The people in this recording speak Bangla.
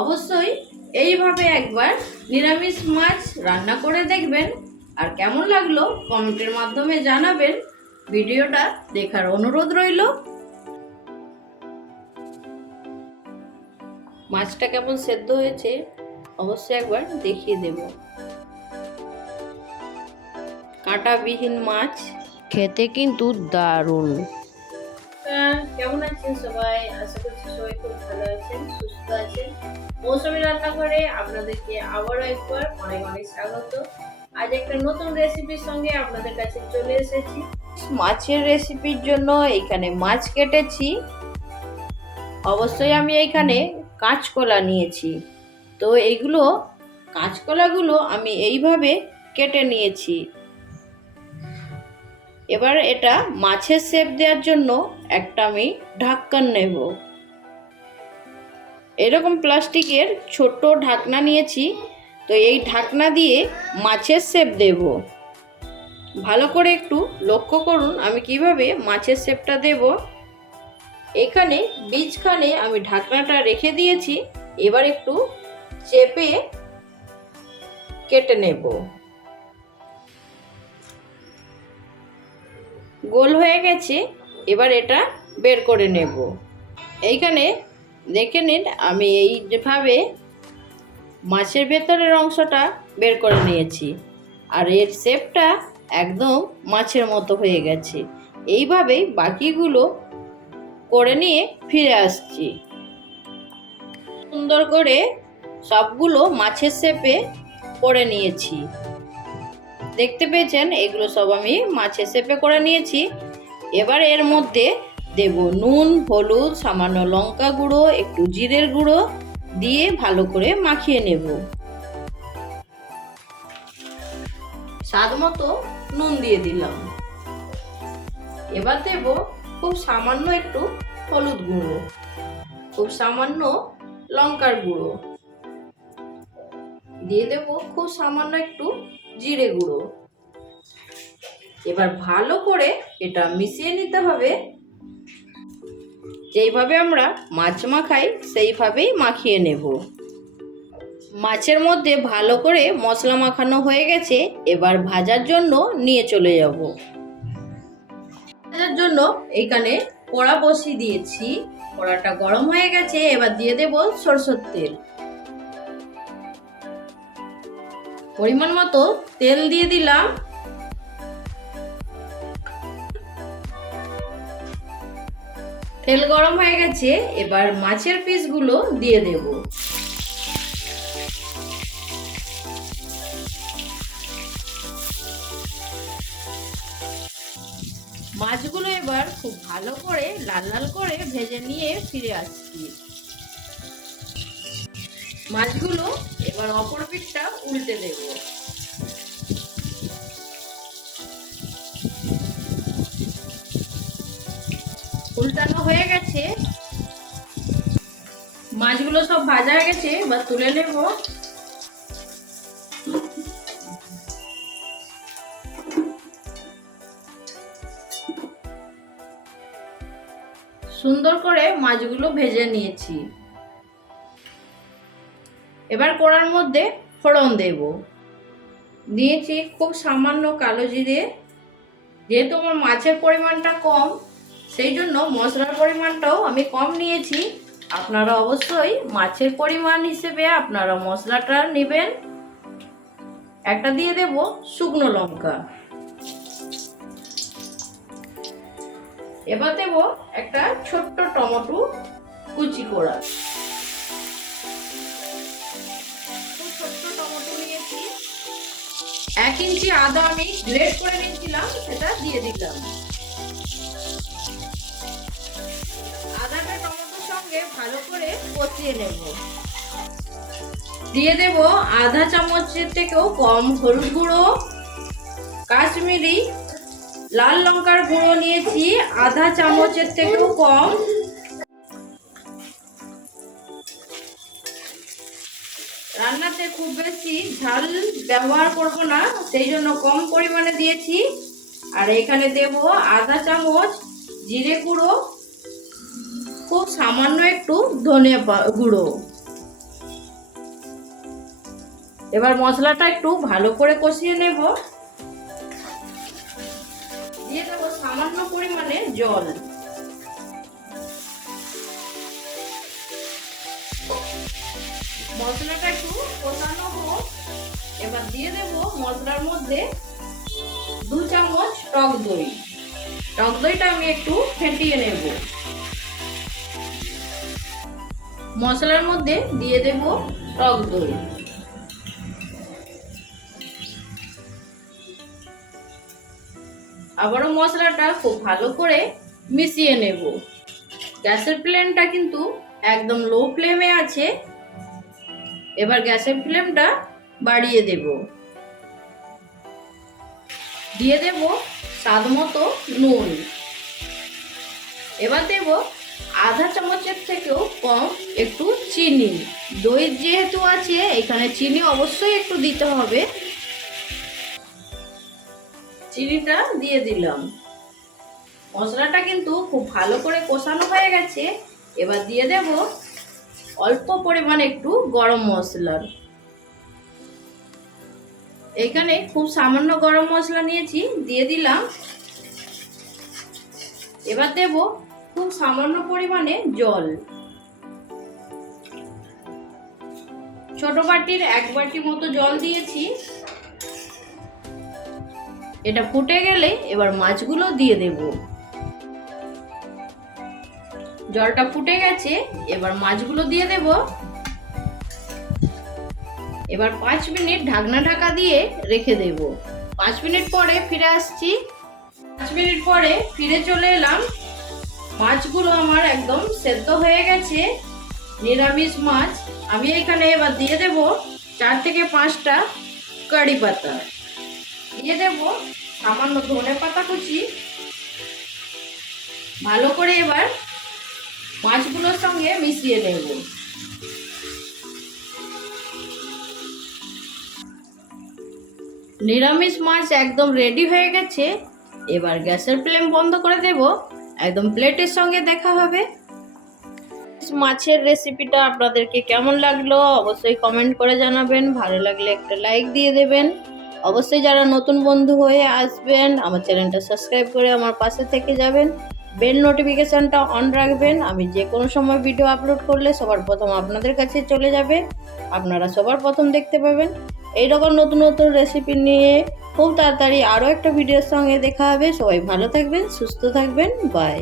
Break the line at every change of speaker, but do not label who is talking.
অবশ্যই এইভাবে একবার নিরামিষ মাছ রান্না করে দেখবেন। আর কেমন লাগল কমেন্টের মাধ্যমে জানাবেন। ভিডিওটা দেখার অনুরোধ রইল। মাছটা কেমন সেদ্ধ হয়েছে অবশ্যই একবার দেখিয়ে দেব। কাঁটাবিহীন মাছ খেতে কিন্তু দারুণ। কেমন আছেন সবাই? আশা করছি সবাই খুব ভালো আছেন, সুস্থ আছেন। মৌসুমি রান্নাঘরে আপনাদেরকে আবারও একবার অনেক অনেক স্বাগত। আজ একটা নতুন রেসিপির সঙ্গে আপনাদের কাছে চলে এসেছি। মাছের রেসিপির জন্য এখানে মাছ কেটেছি। অবশ্যই আমি এইখানে কাঁচকলা নিয়েছি। তো এইগুলো কাঁচকলাগুলো আমি এইভাবে কেটে নিয়েছি। এবার এটা মাছের শেপ দেওয়ার জন্য একটা আমি ঢাক্কান নেব। এরকম প্লাস্টিকের ছোট ঢাকনা নিয়েছি, তো এই ঢাকনা দিয়ে মাছের শেপ দেব। ভালো করে একটু লক্ষ্য করুন আমি কীভাবে মাছের শেপটা দেব। এখানে বীজখানে আমি ঢাকনাটা রেখে দিয়েছি, এবার একটু চেপে কেটে নেব। গোল হয়ে গেছে, এবার এটা বের করে নেব। এইখানে দেখে নিন, আমি এইভাবে মাছের ভেতরের অংশটা বের করে নিয়েছি। আর এর শেপটা একদম মাছের মতো হয়ে গেছে। এইভাবেই বাকিগুলো করে নিয়ে ফিরে আসছি। সুন্দর করে সবগুলো মাছের শেপে করে নিয়েছি। দেখতে পেয়েছেন, এগুলো সব আমি মাছের শেপে করে নিয়েছি। এবার এর মধ্যে দেব নুন, হলুদ, সামান্য লঙ্কা গুঁড়ো, একটু জিরের গুঁড়ো দিয়ে ভালো করে মাখিয়ে নেব। স্বাদ মতো নুন দিয়ে দিলাম। এবার দেব খুব সামান্য একটু হলুদ গুঁড়ো, খুব সামান্য লঙ্কার গুঁড়ো। দিয়ে দেব খুব সামান্য একটু জিরে গুঁড়ো। এবার ভালো করে এটা মিশিয়ে নিতে হবে। যেইভাবে আমরা মাছ মাখাই, সেইভাবেই মাখিয়ে নেব। মাছের মধ্যে ভালো করে মশলা মাখানো হয়ে গেছে, এবার ভাজার জন্য নিয়ে চলে যাব। ভাজার জন্য এখানে কড়া বসিয়ে দিয়েছি। কড়াটা গরম হয়ে গেছে, এবার দিয়ে দেব সরষের তেল। পরিমাণ মতো তেল দিয়ে দিলাম। তেল গরম হয়ে গেছে, এবার মাছের পিসগুলো দিয়ে দেব। মাছগুলো এবার খুব ভালো করে লাল লাল করে ভেজে নিয়ে ফিরে আসছি। মাছগুলো এবার অপর পিঠটা উল্টে দেব। উল্টানো হয়ে গেছে। মাছগুলো সব ভাজা হয়ে গেছে, এবার তুলে নেব। সুন্দর করে মাছগুলো ভেজে নিয়েছি। এবার কড়ার মধ্যে ফোড়ন দেব। দিয়েছি খুব সামান্য কালো জিরে। যেহেতু আমার মাছের পরিমাণটা কম, সেই জন্য মশলার পরিমাণটাও আমি কম নিয়েছি। আপনারা অবশ্যই মাছের পরিমাণ হিসেবে আপনারা মশলাটা নেবেন। একটা দিয়ে দেব শুকনো লঙ্কা। এবার দেব একটা ছোট্ট টমেটো কুচি করা। এক ইঞ্চি আদা আমি গ্রেট করে নিয়েছিলাম, সেটা দিয়ে দিলাম। আদাটা টমেটোর সঙ্গে ভালো করে কষিয়ে নেব। দিয়ে দেব আধা চামচের থেকেও কম হলুদ গুঁড়ো, কাশ্মীরি, লাল লঙ্কার গুঁড়ো নিয়েছি, আধা চামচের থেকেও কম রান্নাতে খুব বেশি ঝাল ব্যবহার করব না, সেই জন্য কম পরিমাণে দিয়েছি। আর এখানে দেব আধা চামচ জিরে গুঁড়ো, খুব সামান্য একটু ধনে গুঁড়ো। এবার মশলাটা একটু ভালো করে কষিয়ে নেব। দিয়ে দেবো সামান্য পরিমাণে জল। মশলাটা একটু কষানো হোক। এবার দিয়ে দেব মশলার মধ্যে দু চামচ টক দই। টক দইটা আমি একটু ফেটিয়ে নেব। মশলার মধ্যে দিয়ে দেব টক দই। আবারও মশলাটা খুব ভালো করে মিশিয়ে নেব। গ্যাসের ফ্লেমটা কিন্তু একদম লো ফ্লেমে আছে। এবার গ্যাসের ফ্লেমটা বাড়িয়ে দেব। দিয়ে দেব স্বাদ মতো নুন। এবার দেব আধা চামচের থেকেও কম একটু চিনি। দই যেহেতু আছে, এখানে চিনি অবশ্যই একটু দিতে হবে। চিনিটা দিয়ে দিলাম। মশলাটা কিন্তু খুব ভালো করে কষানো হয়ে গেছে। এবার দিয়ে দেব অল্প পরিমাণে একটু গরম মশলার এখানে খুব সামান্য গরম মশলা নিয়েছি, দিয়ে দিলাম। এবার দেব খুব সামান্য পরিমাণে জল। ছোট বাটির এক বাটি মতো জল দিয়েছি। এটা ফুটে গেলে এবার মাছগুলো দিয়ে দেব। জলটা ফুটে গেছে, এবার মাছগুলো দিয়ে দেব। এবার পাঁচ মিনিট ঢাকনা ঢাকা দিয়ে রেখে দেব। পাঁচ মিনিট পরে ফিরে আসছি। পাঁচ মিনিট পরে ফিরে চলে এলাম। মাছগুলো আমার একদম সেদ্ধ হয়ে গেছে। নিরামিষ মাছ। আমি এখানে এবার দিয়ে দেব চার থেকে পাঁচটা কারি পাতা। দিয়ে দেব সামান্য ধনে পাতা কুচি। ভালো করে এবার মাছগুলোর সঙ্গে মিশিয়ে নেব। নিরামিষ মাছ একদম রেডি হয়ে গেছে। এবার গ্যাসের ফ্লেম বন্ধ করে দেব। একদম প্লেটের সঙ্গে দেখা হবে। মাছের রেসিপিটা আপনাদেরকে কেমন লাগল অবশ্যই কমেন্ট করে জানাবেন। ভালো লাগলে একটা লাইক দিয়ে দেবেন। অবশ্যই যারা নতুন বন্ধু হয়ে আসবেন, আমার চ্যানেলটা সাবস্ক্রাইব করে আমার পাশে থেকে যাবেন। বেল নোটিফিকেশানটা অন রাখবেন। আমি যে কোনো সময় ভিডিও আপলোড করলে সবার প্রথম আপনাদের কাছে চলে যাবে। আপনারা সবার প্রথম দেখতে পাবেন। এই রকম নতুন নতুন রেসিপি নিয়ে খুব তাড়াতাড়ি আরও একটা ভিডিওর সঙ্গে দেখা হবে। সবাই ভালো থাকবেন, সুস্থ থাকবেন। বাই